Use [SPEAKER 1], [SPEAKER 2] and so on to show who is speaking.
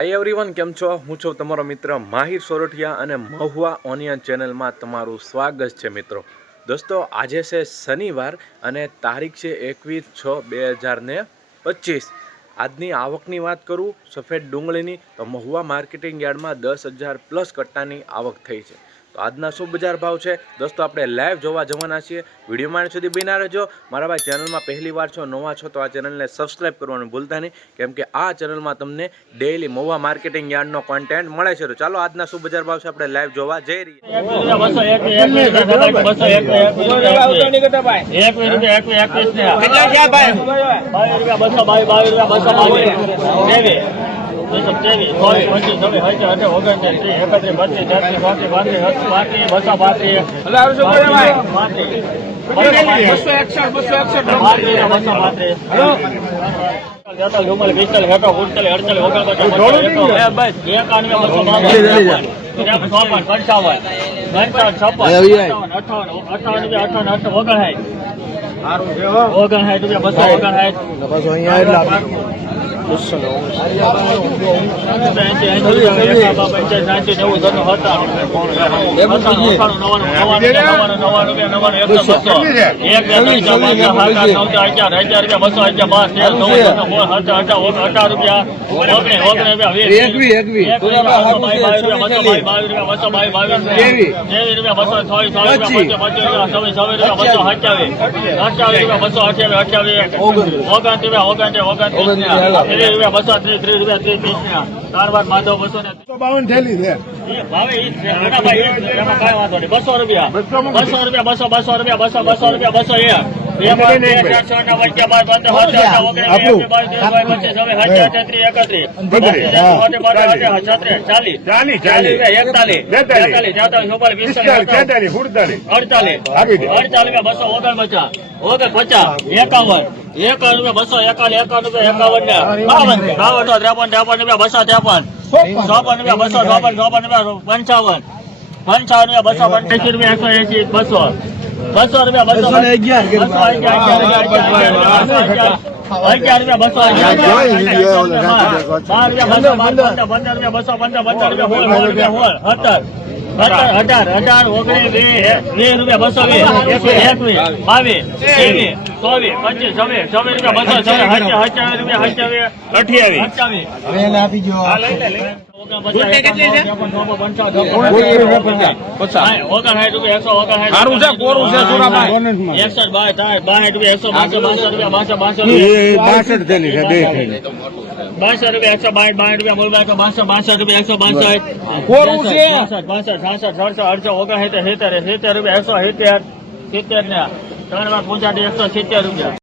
[SPEAKER 1] Hi everyone કેમ છો? હું છું તમારો મિત્ર માહિર સોરઠિયા અને મહુવા ઓનિયન ચેનલમાં તમારું સ્વાગત છે મિત્રો. દોસ્તો, આજે છે શનિવાર અને તારીખ છે એકવીસ છ બે હજાર ને પચીસ. આજની આવકની વાત કરું, સફેદ ડુંગળીની, તો મહુવા માર્કેટિંગ યાર્ડમાં દસ હજાર પ્લસ કટ્ટાની આવક થઈ છે. તો આજના શું બજાર ભાવ છે. દોસ્તો આપણે લાઈવ જોવા જવાના છીએ. વિડીયોમાં સુધી બિના રહેજો. મારા ભાઈ ચેનલમાં પહેલી વાર છો નવા છો તો આ ચેનલને સબસ્ક્રાઈબ કરવાનું ભૂલતા નહીં. કેમ કે આ ચેનલમાં તમને ડેઈલી મોવા માર્કેટિંગ યાર્ડનો કોન્ટેન્ટ મળે છે. તો ચાલો આજના શું બજાર ભાવ છે આપણે લાઈવ જોવા જઈ રહીએ.
[SPEAKER 2] બસો ત્રેવીસ ચોવીસ પચીસ છવ્વીસ સત્તર અઢાર ઓગણત્રીસ ત્રીસ એકત્રીસ બત્રીસ તેત્રીસ ચોત્રીસ પાંત્રીસ પાંત્રીસ. બસો પાંત્રીસ. બસો એકસઠ બસો એકસઠ બસો પાંત્રીસ. બેતાલીસ, ચુમ્માલીસ, પિસ્તાલીસ, છપ્પન, ઉડતાલીસ, અડતાલીસ, ઓગણપચાસ, બસો. ચોપન, પંચાવન, પંચાવન, છપ્પન, ઓગણસાઠ. ઓગણસાઠ રૂપિયા, બસો ઓગણસાઠ. રૂપિયા, બસો. દસ, અગિયાર, અગિયાર રૂપિયા, ઓગણ, રૂપિયા, ઓગણીસ, પચીસ, પચીસ. ત્રીસ રૂપિયા, બસો ત્રીસ, ત્રીસ રૂપિયા, ત્રીસ, ત્રીસ ને. માધવ બસો ને
[SPEAKER 3] બાવન થેલી છે.
[SPEAKER 2] બસો રૂપિયા બસો રૂપિયા બસો બસો રૂપિયા બસો બસો રૂપિયા બસો એક પચીસ. અડતાલીસ. અડતાલીસ બસો ઓગણપચાસ ઓગણપચાસ એકાવન એકાવન રૂપિયા બસો એકાવન એકાવન રૂપિયા એકાવન ને બાવન. બાવન સો ત્રેપન ત્રેપન રૂપિયા બસો ત્રેપન. ચોપન રૂપિયા બસો ચોપન ચોપન રૂપિયા પંચાવન. પંચાવન રૂપિયા બસો પંચ્યાસી રૂપિયા એકસો એસી બસો. બસો રૂપિયા બસો બસો અગિયાર રૂપિયા બસો બાર રૂપિયા બસો પંદર પંદર રૂપિયા બસો પંદર પંદર રૂપિયા સોળ સોળ રૂપિયા સત્તર અઢાર અઢાર ઓગણીસ વીસ રૂપિયા બસો વીસ એકવીસ બાવીસ ત્રેવીસ ચોવીસ પચીસ છવ્વીસ છવ્વીસ રૂપિયા બસો છવ્વીસ રૂપિયા. સત્યાવીસ અઠ્યાવીસ અઠ્યાવીસ. ઓગણસાઠ રૂપિયા એકસો થાય બાસઠ રૂપિયા બાસઠ બાસઠ રૂપિયા બાસઠ બાસઠ
[SPEAKER 3] બાસઠ
[SPEAKER 2] રૂપિયા એકસો બાસઠ બાસઠ રૂપિયા બોલવા એકસો બાસઠ બાસઠ રૂપિયા એકસો બાસઠ.
[SPEAKER 3] કોરું છે.
[SPEAKER 2] બાસઠ બાસઠ સાસઠ અડસો સિત્તેર સિત્તેર રૂપિયા એકસો સિત્તેર. સિત્તેર ને ત્રણ વાર એકસો સિત્તેર રૂપિયા.